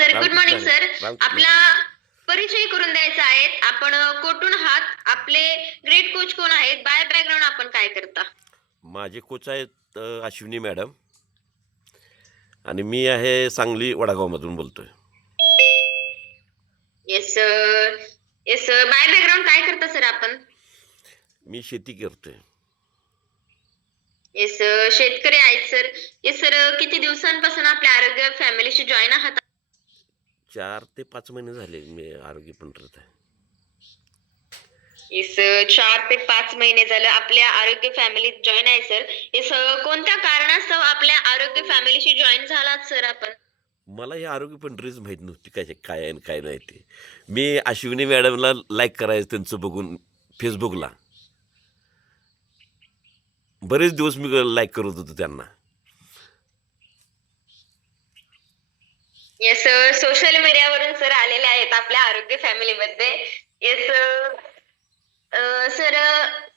Sir, good Ramakrishna morning Hari. Sir. Ramakrishna. आपला परिचय करून द्यायचा आहे. आपण कोठून आहात? आपले ग्रेट कोच कोण आहेत? बाय बॅकग्राऊंड आपण काय करता? माझे कोच आहेत अश्विनी मॅडम आणि मी आहे सांगली वडागावमधून बोलतोय. Yes sir. Yes sir. By background काय करता सर आपण? मी शेती करतोय. येस शेतकरी आहेत सर. येस सर, किती दिवसांपासून आपल्या आरोग्य फॅमिलीशी जॉईन आहात? 4 ते 5 महिने झाले मी आरोग्य पंढरीत आहे. येस 4 ते 5 महिने झालं आपल्या आरोग्य फॅमिलीत जॉईन आहे सर. येस कोणत्या कारणास्तव आपल्या आरोग्य फॅमिलीशी जॉईन झालात सर आपण? मला हे आरोग्य पंढरीच माहीत नव्हती काय काय आहे आणि काय नाही ते. मी अश्विनी मॅडमला लाईक करायचं त्यांचं बघून फेसबुकला. बरेच दिवस मी लाईक करत होतो त्यांना. येस सोशल मीडियावरून सर आलेले आहेत आपल्या आरोग्य फॅमिलीमध्ये. येस सर,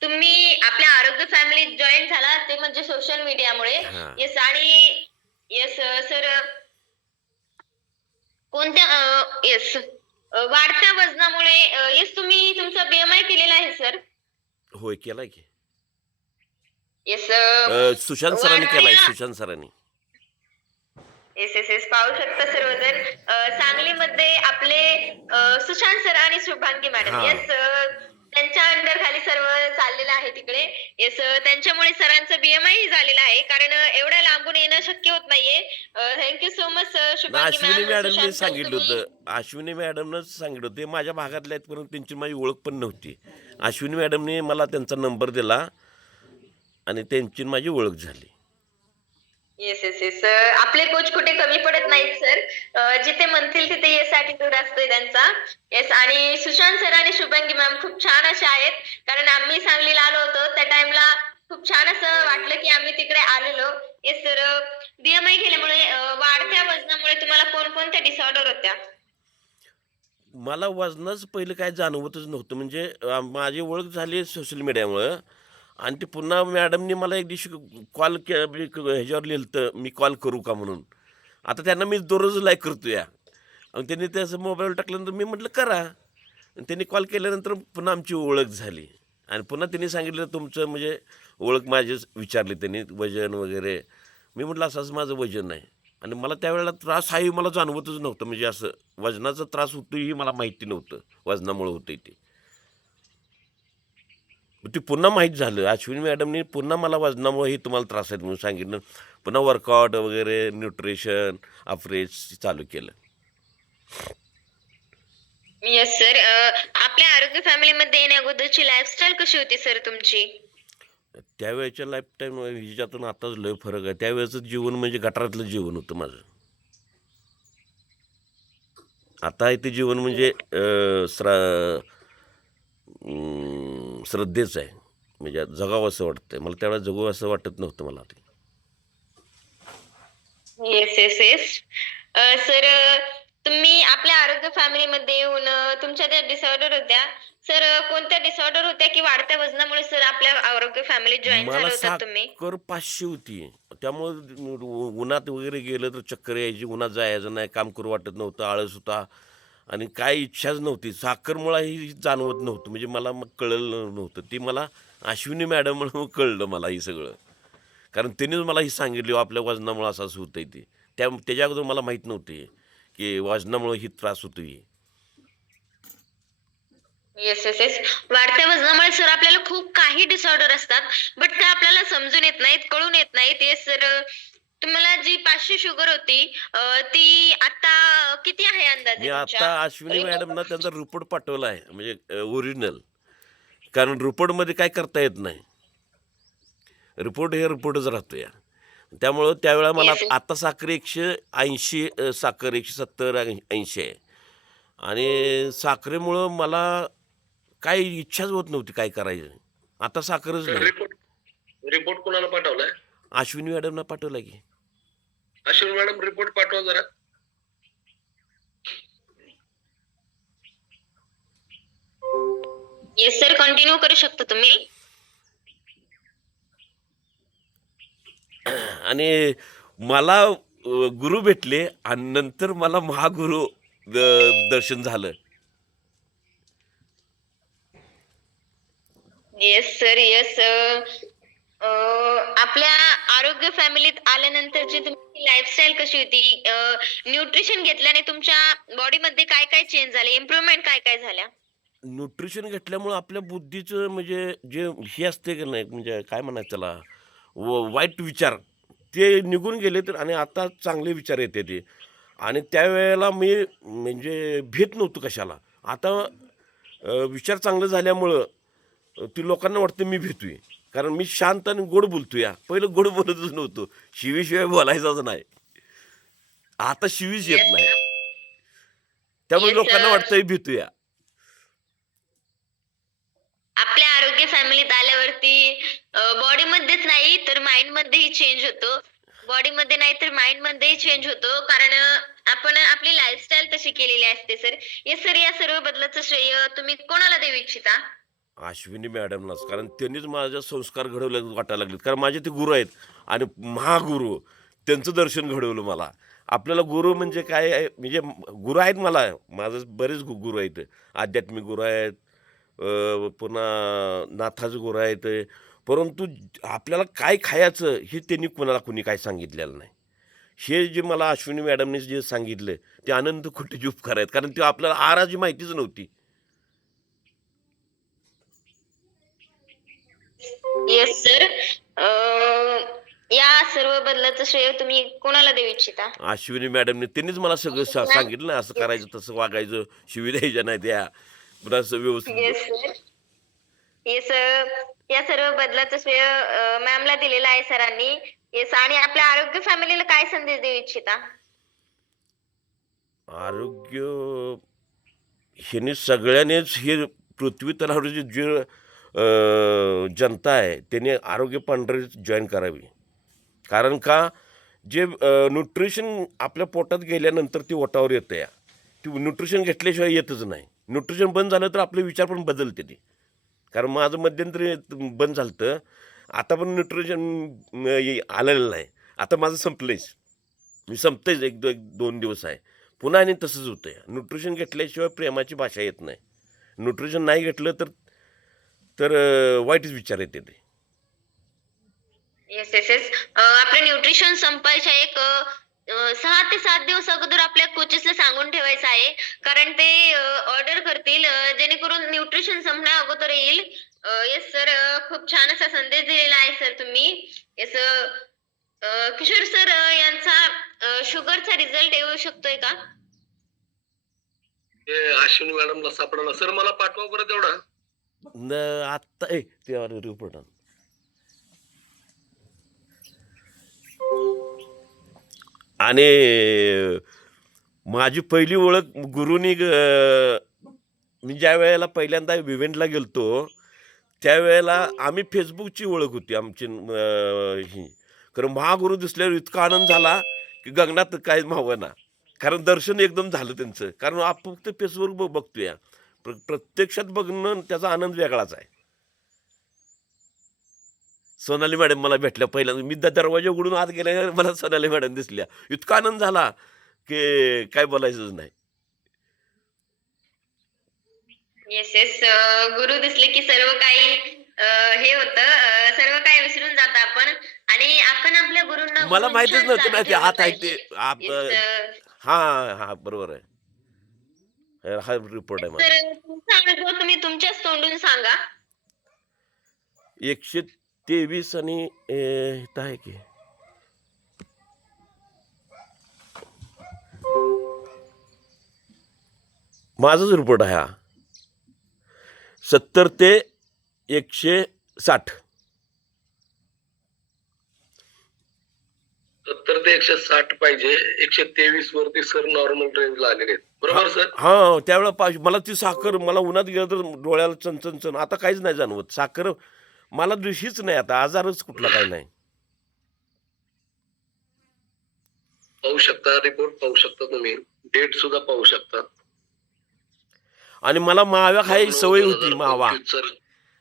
तुम्ही आपल्या आरोग्य फॅमिलीत जॉईन झाला ते म्हणजे सोशल मीडियामुळे. हां. येस आणि येस सर, कोणत्या येस वाढत्या वजनामुळे येस तुम्ही तुमचा बीएमआय केलेला आहे सर. होय केलाय की. येस सुशांत सरांनी केलाय, वाढत्या सुशांत सरांनी. येस येस येस पाहू शकता सर्वजण. सांगलीमध्ये आपले सुशांत सर आणि शुभांगी मॅडम. हां. येस त्यांच्या अंडर खाली सर्व चाललेलं आहे तिकडे. येस त्यांच्यामुळे सरांचं बीएमआय झालेलं आहे, कारण एवढ्या लांबून येणं शक्य होत नाहीये. थँक्यू सो मच ना शुभांगी अश्विनी मॅम, मॅडमने सुशांत सर सांगितलं तुम्ही. होतं. अश्विनी मॅडमनंच सांगितलं होतं. ते माझ्या भागातल्या आहेत परंतु त्यांची माझी ओळख पण नव्हती. अश्विनी मॅडमने मला त्यांचा नंबर दिला आणि त्यांची माझी ओळख झाली. येस येस येस आपले कोच कुठे कमी पडत नाहीत सर. जिथे म्हणतील तिथे येस ॲटिट्यूड असतोय त्यांचा. येस आणि सुशांत सर आणि शुभांगी मॅम खूप छान अशा आहेत, कारण आम्ही सांगलीला आलो होतो त्या टाइमला खूप छान असं वाटलं की आम्ही तिकडे आलेलो. येस सर, बीएमआय केल्यामुळे वाढत्या वजनामुळे तुम्हाला कोणकोणत्या डिसऑर्डर होत्या? मला वजनाचं पहिलं काय जाणवतच नव्हतं. म्हणजे माझी ओळख झाली सोशल मीडियामुळं आणि ते पुन्हा मॅडमनी मला एक दिवशी कॉल म्हणजे ह्याच्यावर लिहिलं होतं मी कॉल करू का म्हणून. आता त्यांना मी दररोज लाईक करतो या आणि त्यांनी ते असं मोबाईलवर टाकल्यानंतर मी म्हटलं करा. आणि त्यांनी कॉल केल्यानंतर पुन्हा आमची ओळख झाली आणि पुन्हा त्यांनी सांगितलं तुमचं म्हणजे ओळख माझी विचारली त्यांनी वजन वगैरे. मी म्हटलं असं असं माझं वजन आहे आणि मला त्यावेळेला त्रास हाही मला जाणवतच नव्हतं. म्हणजे असं वजनाचा त्रास होतोही मला माहिती नव्हतं वजनामुळे होतं ते. ते पुन्हा माहीत झालं. अश्विनी मॅडमनी पुन्हा मला वजनामुळेही तुम्हाला त्रास आहेत म्हणून सांगितलं. पुन्हा वर्कआउट वगैरे न्यूट्रिशन अफ्रेश चालू केलं. Yes sir. आपल्या आरोग्य फॅमिलीमध्ये येण्या अगोदरची लाईफस्टाईल कशी होती सर तुमची? त्यावेळेच्या लाईफ टाईम हिच्यातून आताच लय फरक आहे. त्यावेळेचं जीवन म्हणजे गटारातलं जीवन होतं माझं. आता आहे ते जीवन म्हणजे श्रद्धेचं आहे. म्हणजे जगावं असं वाटतंय मला. त्यावेळेला जगावं असं वाटत नव्हतं मला ते. येस येस येस सर, तुम्ही आपल्या आरोग्य फॅमिलीमध्ये येऊन तुमच्या त्या डिसऑर्डर होत्या सर. कोणत्या डिसऑर्डर होत्या की वाढत्या वजनामुळे सर आपल्या आरोग्य फॅमिलीत जॉईन मला झाले होतात तुम्ही? साखर 500 होती. त्यामुळं उन्हात वगैरे गेलं तर चक्कर यायची. उन्हात जायचं नाही, काम करू वाटत नव्हतं, आळस होता आणि काय इच्छाच नव्हती. साखरमुळंही जाणवत नव्हतं. म्हणजे मला मग कळलं नव्हतं. ती मला अश्विनी मॅडममुळं कळलं मला हे सगळं. कारण त्यांनीच मला ही सांगितली आपल्या वजनामुळं असं असं होतंय ते. त्याच्या अगोदर मला माहीत नव्हते की वजनामुळं ही त्रास होतोय. येस येस येस वाढत्या वजनामुळे सर आपल्याला खूप काही डिसऑर्डर असतात, बट ते आपल्याला समजून येत नाहीत, कळून येत नाहीत. येस सर, तुम्हाला जी 500 शुगर होती ती आता किती आहे अंदाजे मी तुमच्या? आता अश्विनी मॅडमना त्यांचा रिपोर्ट पाठवला आहे म्हणजे ओरिजिनल. कारण रिपोर्टमध्ये काय करता येत नाही. रिपोर्ट हे रिपोर्टच राहतो या. त्यामुळं त्यावेळेला मला येस आता साखर 180 साखर 170 80 आहे आणि साखरेमुळं मला काही इच्छाच होत नव्हती काय करायचं. आता साखरच तर नाही. रिपोर्ट रिपोर्ट कोणाला पाठवलाय? अश्विनी मॅडमना पाठवला की. अश्विनी मॅडम रिपोर्ट पाठवा जरा. येस सर, कंटिन्यू करू शकता तुम्ही. आणि मला गुरु भेटले आणि नंतर मला महागुरु दर्शन झालं. Yes sir, yes. आपल्या आरोग्य फॅमिलीत आल्यानंतरची तुमची लाईफस्टाईल कशी होती? न्यूट्रिशन घेतल्याने तुमच्या बॉडीमध्ये काय काय चेंज झाले? इम्प्रूव्हमेंट काय काय झाल्या? न्यूट्रिशन घेतल्यामुळं आपल्या बुद्धीचं म्हणजे जे हे असते की नाही म्हणजे काय म्हणायचं त्याला वाईट विचार ते निघून गेले तर आणि आता चांगले विचार येते ते आणि त्यावेळेला मी म्हणजे भीत नव्हतो कशाला. आता विचार चांगले झाल्यामुळं ती लोकांना वाटतं मी भीतोय. कारण मी शांत आणि गोड बोलतो या. पहिलं गोड बोलतच नव्हतो. शिवीशिवाय बोलायचाच नाही. आता शिवीच येत येस नाही. सर. त्यामुळे येस लोकांना सर. वाटतंय भीतोया. आपल्या आरोग्य फॅमिलीत आल्यावरती बॉडीमध्येच नाही तर माइंड मध्येही चेंज होतो. बॉडीमध्ये नाही तर माइंड मध्येही चेंज होतो. कारण आपण आपली लाईफस्टाईल तशी केलेली असते सर. येस सर, या सर्व बदलाचं श्रेय तुम्ही कोणाला देऊ इच्छिता? अश्विनी मॅडमनाच. कारण त्यांनीच माझ्या संस्कार घडवले वाटायला लागलेत. कारण माझे ते गुरु आहेत आणि महागुरु त्यांचं दर्शन घडवलं मला. आपल्याला गुरु म्हणजे काय आहे म्हणजे गुरु आहेत मला. माझं बरेच गुरु आहेत. आध्यात्मिक गुरु आहेत, पुन्हा नाथाचे गुरु आहेत. परंतु आपल्याला काय खायचं हे त्यांनी कुणी काय सांगितलेलं नाही. हे जे मला अश्विनी मॅडमने जे सांगितलं ते आनंद कुठे उपकार आहेत. कारण ते आपल्याला आहाराची माहितीच नव्हती. Yes sir. या सर्व बदलाचं श्रेय तुम्ही कोणाला देऊ इच्छिता? अश्विनी मॅडमने त्यांनीच मला सगळं सांगितलं ना असं करायचं तसं वागायचं शिवी द्यायच्या नाही त्या पुन्हा असं व्यवस्थित येस सर. येस. या सर्व बदलाचं श्रेय मॅमला दिलेलं आहे सरांनी. येस. आणि आपल्या आरोग्य फॅमिलीला काय संदेश देऊ इच्छिता? आरोग्य ह्याने सगळ्यांनीच हे पृथ्वी तलावरची जे जनता आहे त्यांनी आरोग्य पंढरी जॉईन करावी. कारण का जे न्यूट्रिशन आपल्या पोटात गेल्यानंतर ती ओटावर येतं या ती न्यूट्रिशन घेतल्याशिवाय येतच नाही. न्यूट्रिशन बंद झालं तर आपले विचार पण बदलते ते. कारण माझं मध्यंतरी बंद झालं होतं. आता पण न्यूट्रिशन आलेलं नाही. आता माझं संपलंयच. मी संपतंयच एक 2 दिवस आहे. पुन्हा आणि तसंच होतं आहे. न्यूट्रिशन घेतल्याशिवाय प्रेमाची भाषा येत नाही. न्यूट्रिशन नाही घेतलं तर तर वाईटच विचार येते ते. Yes yes yes. आपलं न्यूट्रिशन संपायच्या एक 6 ते 7 दिवस अगोदर आपल्या कोचेसला सांगून ठेवायचं आहे. कारण ते ऑर्डर करतील जेणेकरून न्यूट्रिशन संपण्या अगोदर येईल. Yes sir. खूप छान असा संदेश दिलेला आहे सर तुम्ही. येस. किशोर सर, यांचा शुगरचा रिझल्ट येऊ शकतोय का? ते अश्विनी मॅडमला सापडला सर, मला पाठवा बरं तेवढा. आत्ता ते रिपोर्ट आणि माझी पहिली ओळख गुरुनी मी ज्या वेळेला पहिल्यांदा इव्हेंटला गेलतो त्यावेळेला आम्ही फेसबुकची ओळख होती आमची ही. कारण महागुरू दिसल्यावर इतका आनंद झाला की गगनात काय मावना. कारण दर्शन एकदम झालं त्यांचं. कारण आपण फक्त फेसबुक बघतोय. प्रत्यक्षात बघणं त्याचा आनंद वेगळाच आहे. सोनाली मॅडम मला भेटल्या पहिल्यांदा. मी दरवाजा उघडून आत गेल्यावर मला सोनाली मॅडम दिसल्या. इतका आनंद झाला की काय बोलायचंच नाही. Yes yes. गुरु दिसले की सर्व काही हे होतं. सर्व काही विसरून जातं आपण. आणि आपण आपल्या गुरूंना मला गुरूंच्या माहितीच नव्हतं ना जागी ते ठेवलं आत आहे पाहिजे. ते येस. हा बरोबर आहे. हा रिपोर्ट आहे माझा. तर तुमचा अनुभव तुम्ही तुमच्याच तोंडून सांगा. 123 आणि इथं आहे की माझाच रिपोर्ट आहे हा. 70 ते 160. 70 ते 160 पाहिजे. 123 वरती सर नॉर्मल रेंजला आलेले आहेत. बरोबर सर? हा त्यावेळेला मला ती साखर मला उन्हात गेलं तर डोळ्याला चणचण आता काहीच नाही जाणवत. साखर मला हीच नाही आता आजारच कुठला काही नाही. पाहू शकता, रिपोर्ट पाहू शकता तुम्ही, डेट सुद्धा पाहू शकता. आणि मला माव्या खायची सवय होती. मावा 2025 सर.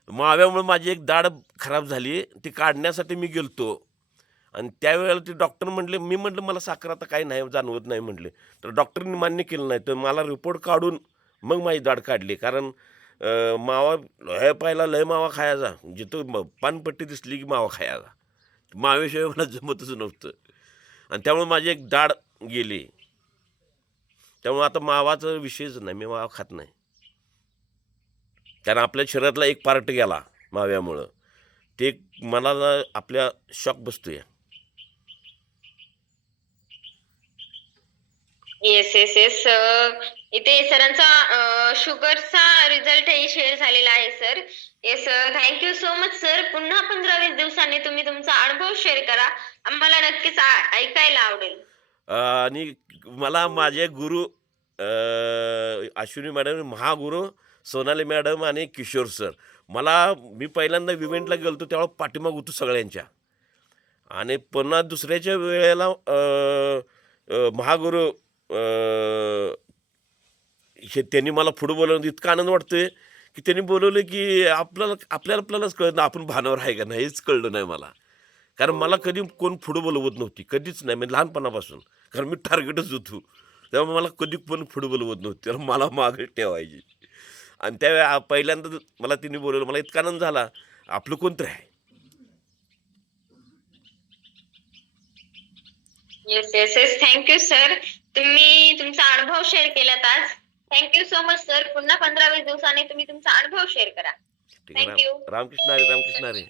माव्यामुळे माझी एक दाढ खराब झाली. ती काढण्यासाठी मी गेलतो आणि त्यावेळेला ते डॉक्टर म्हटले, मी म्हटलं मला साखर आता काही नाही जाणवत नाही म्हटले. तर डॉक्टरनी मान्य केलं नाही. तर मला रिपोर्ट काढून मग माझी दाढ काढली. कारण मावा लय पहिला लय मावा खायचा. जिथं पानपट्टी दिसली की मावा खायचा. माव्याशिवाय मला जमतच नव्हतं आणि त्यामुळे माझी एक दाढ गेली. त्यामुळे आता मावाचा विषयच नाही. मी मावा खात नाही. कारण आपल्या शरीरातला एक पार्ट गेला माव्यामुळं. ते मला ना आपल्या शॉक बसतोय. Yes yes yes. इथे सरांचा शुगरचा रिझल्टही शेअर झालेला आहे sir. Yes, thank you so much sir. पुन्हा 15-20 दिवसांनी तुम्ही तुमचा अनुभव शेअर करा. आम्हाला नक्कीच ऐकायला आवडेल. आणि मला माझे गुरु अश्विनी मॅडम, महागुरू सोनाली मॅडम आणि किशोर सर. मी पहिल्यांदा इव्हेंटला गेलो होतो तेव्हा पाठीमाग होतो सगळ्यांच्या. आणि पुन्हा दुसऱ्याच्या वेळेला महागुरू त्यांनी मला पुढं बोलवलं. इतका आनंद वाटतोय की त्यांनी बोलवलं की आपल्यालाच कळत नाही आपण भानावर आहे का नाही, हेच कळलं नाही मला. कारण मला कधी कोण पुढं बोलवत नव्हती, कधीच नाही. म्हणजे लहानपणापासून, कारण मी टार्गेटच होतो. त्यामुळे मला कधी कोण पुढं बोलवत नव्हती, तर मला मागे ठेवायची. आणि त्यावेळी पहिल्यांदा मला तिने बोलवलं. मला इतका आनंद झाला, आपलं कोणतरी आहे. Yes yes yes. Thank you sir. तुम्ही तुमचा अनुभव शेअर केलात आज. Thank you so much sir. पुन्हा 15-20 दिवसांनी तुम्ही तुमचा अनुभव शेअर करा. ठीक आहे. थँक्यू. रामकृष्ण हरी, रामकृष्ण हरी.